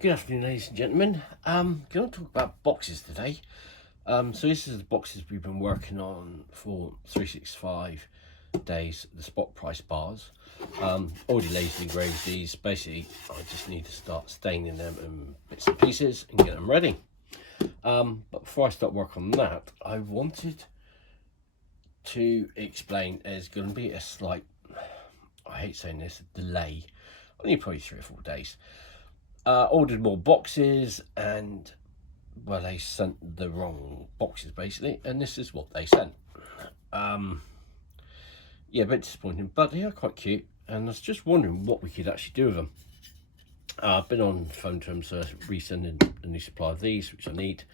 Good afternoon, ladies and gentlemen. Going to talk about boxes today. So this is the boxes we've been working on for 365 days, the spot price bars. Already lazily engraved these. Basically, I just need to start staining them in bits and pieces and get them ready. But before I start work on that, I wanted to explain there's going to be a slight, I hate saying this, delay, only probably 3 or 4 days. Ordered more boxes and, well, they sent the wrong boxes basically, and this is what they sent. Yeah, a bit disappointing, but they are quite cute, and I was just wondering what we could actually do with them. I've been on phone terms resending a new supply of these, which I need.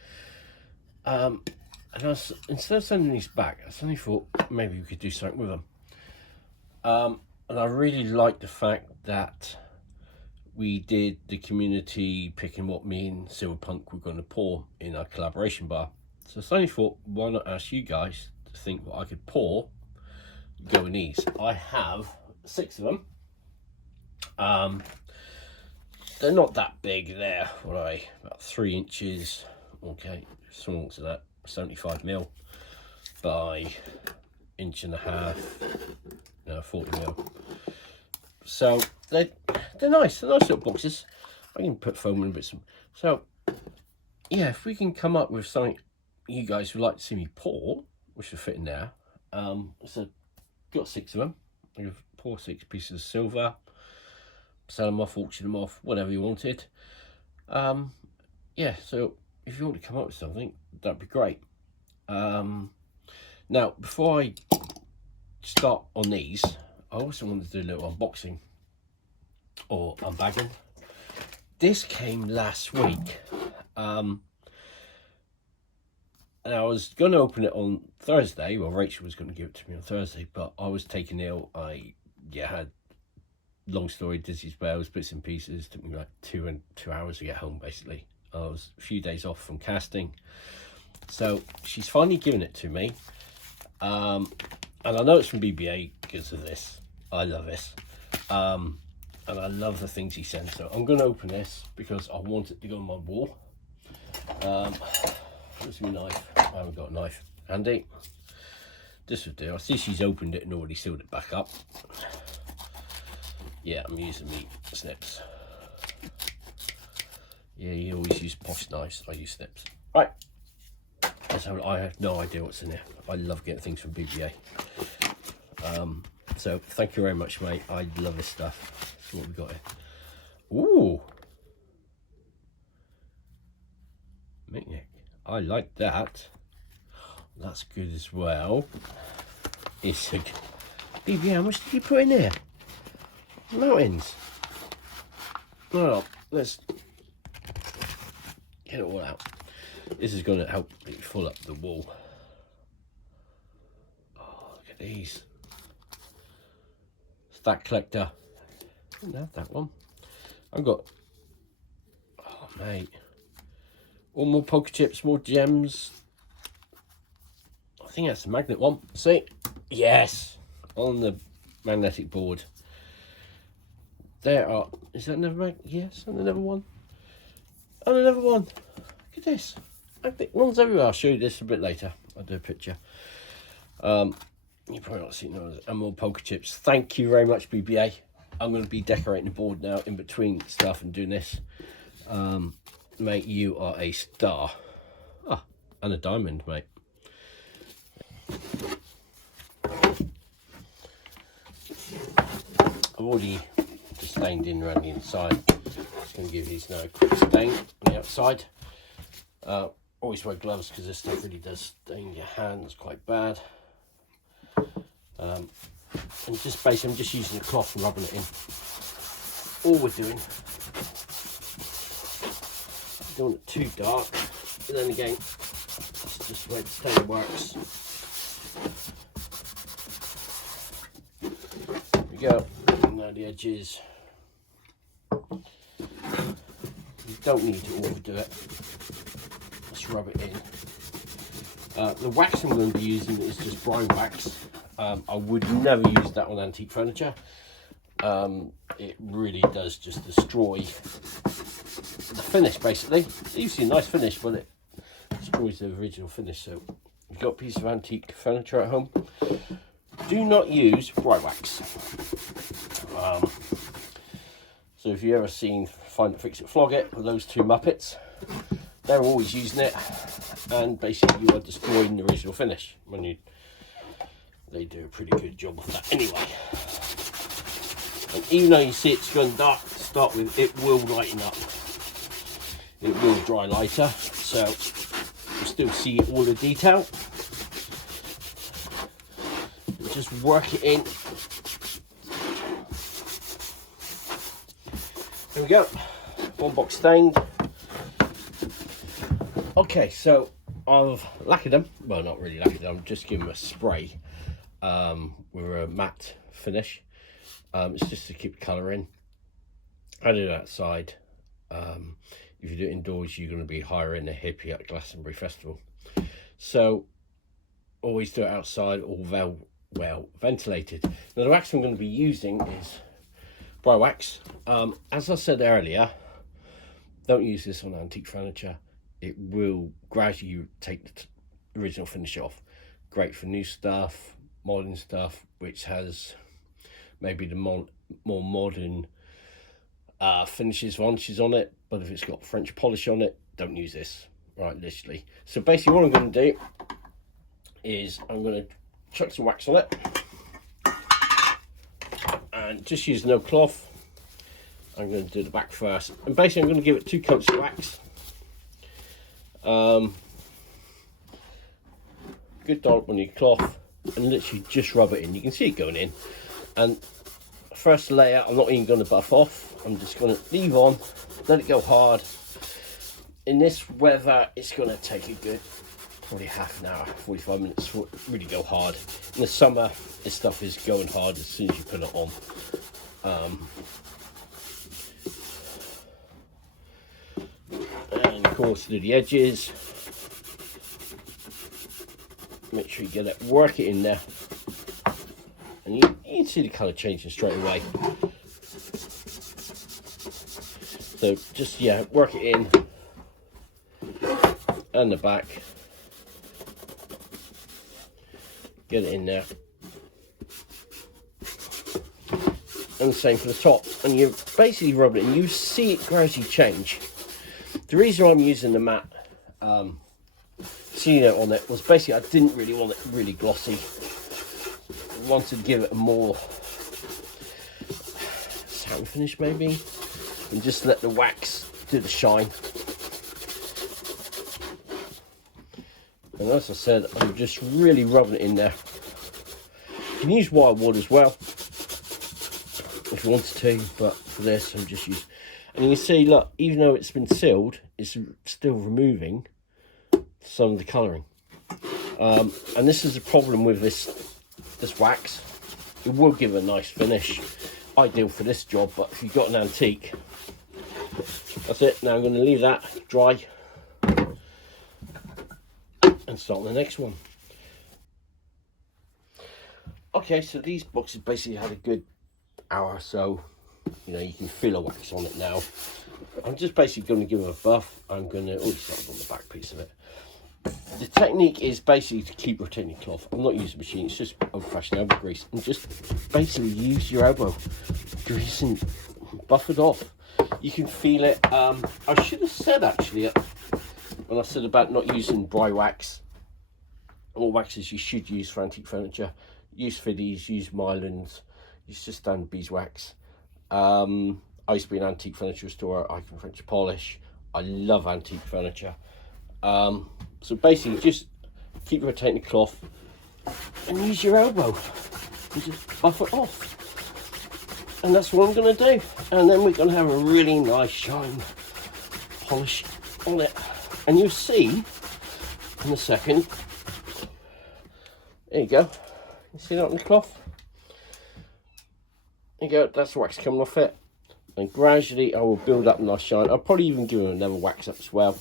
And instead of sending these back, I suddenly thought maybe we could do something with them. And I really like the fact that we did the community picking what me and Silverpunk were going to pour in our collaboration bar. So I suddenly thought, why not ask you guys to think what I could pour, go in these. I have 6 of them. They're not that big. They're about 3 inches. Okay, smaller than that, 75mm by 1.5 inches, 40mm. So they're nice. They're nice little boxes. I can put foam in bits. So yeah, if we can come up with something you guys would like to see me pour, which will fit in there. So got 6 of them. I'm gonna pour 6 pieces of silver, sell them off, auction them off, whatever you wanted. Yeah, so if you want to come up with something, that'd be great. Now, before I start on these, I also wanted to do a little unboxing or unbagging. This came last week, and I was going to open it on Thursday. Well, Rachel was going to give it to me on Thursday, but I was taken ill. I had, long story, dizzy spells, bits and pieces. It took me like 2 hours to get home, basically. I was a few days off from casting, so she's finally given it to me. And I know it's from BBA because of this. I love this. And I love the things he sends. So I'm going to open this because I want it to go on my wall. Where's my knife? I haven't got a knife handy. This would do. I see she's opened it and already sealed it back up. Yeah, I'm using meat snips. Yeah, you always use posh knives. I use snips. Right. So I have no idea what's in here. I love getting things from BBA. So thank you very much, mate. I love this stuff. That's what we got here. Ooh, Mitnick. I like that. That's good as well. It's a BBA. How much did you put in there? Mountains. Well, let's get it all out. This is going to help me fill up the wall. Oh, look at these. Stack collector. I didn't have that one. I've got, oh mate, all more poker chips, more gems. I think that's the magnet one. See? Yes, on the magnetic board. There are, is that another mag? Yes, and another one. And another one. Look at this. Magnet ones everywhere. I'll show you this a bit later. I'll do a picture. You probably not seen those. And more poker chips. Thank you very much, BBA. I'm going to be decorating the board now in between stuff and doing this. Mate, you are a star. Ah, and a diamond, mate. I've already just stained in around the inside. Just going to give these now a quick stain on the outside. Always wear gloves because this stuff really does stain your hands quite bad. And just basically, I'm just using the cloth and rubbing it in. All we're doing, don't want it too dark, but then again, it's just the way the stain works. There we go. And now the edges. You don't need to overdo it. Just rub it in. The wax I'm going to be using is just brine wax. I would never use that on antique furniture. It really does just destroy the finish basically. It's usually a nice finish, but it destroys the original finish. So you've got a piece of antique furniture at home, do not use bright wax. So if you ever seen Find It, Fix It, Flog It with those two Muppets, they're always using it, and basically you are destroying the original finish. They do a pretty good job of that anyway. And even though you see it's going dark to start with, it will lighten up. It will dry lighter, so you still see all the detail. Just work it in. There we go. One box stained. Okay, so I've lacquered them. Well, not really lacquered them. Just give them a spray with a matte finish. It's just to keep the colour in. I do it outside. If you do it indoors, you're going to be higher in the hippie at Glastonbury Festival. So always do it outside, all well ventilated. Now the wax I'm going to be using is bright wax. As I said earlier, don't use this on antique furniture. It will gradually take the original finish off. Great for new stuff, modern stuff, which has maybe the more modern finishes, varnishes on it. But if it's got French polish on it, don't use this. Right, literally. So basically what I'm going to do is I'm going to chuck some wax on it and just use no cloth. I'm going to do the back first, and basically I'm going to give it 2 coats of wax. Good dollop on your cloth and literally just rub it in. You can see it going in, and first layer I'm not even going to buff off. I'm just going to leave on, let it go hard. In this weather it's going to take a good probably half an hour, 45 minutes for it to really go hard. In the summer this stuff is going hard as soon as you put it on. And of course do the edges. Make sure you get it, work it in there, and you can see the colour changing straight away. So just work it in, and the back, get it in there, and the same for the top. And you basically rub it in, you see it gradually change. The reason I'm using the matte Cino on it was basically I didn't really want it really glossy. I wanted to give it a more satin finish maybe, and just let the wax do the shine. And as I said, I'm just really rubbing it in there. You can use wire wood as well if you wanted to, but for this I'm just using. And you can see, look, even though it's been sealed, it's still removing some of the colouring. And this is the problem with this wax. It will give a nice finish, ideal for this job, but if you've got an antique, that's it. Now I'm going to leave that dry and start on the next one. Okay, so these boxes basically had a good hour or so. You know, you can feel a wax on it now. I'm just basically going to give it a buff. I'm going to start on the back piece of it. The technique is basically to keep rotating cloth. I'm not using a machine, it's just old-fashioned elbow grease, and just basically use your elbow grease and buff it off. You can feel it. I should have said actually when I said about not using bright wax, all waxes you should use for antique furniture. Use Fiddies, use Mylands, use just standard beeswax. I used to be an antique furniture store. I can French polish. I love antique furniture. So basically just keep rotating the cloth and use your elbow and just buff it off. And that's what I'm going to do. And then we're going to have a really nice shine polish on it. And you'll see in a second. There you go. You see that on the cloth? There you go, that's the wax coming off it. And gradually I will build up a nice shine. I'll probably even give it another wax up as well.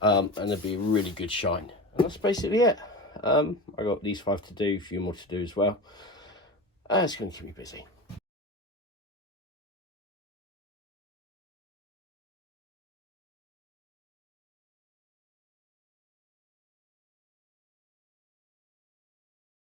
And there'll be a really good shine. And that's basically it. I got these 5 to do, a few more to do as well. It's going to keep me busy.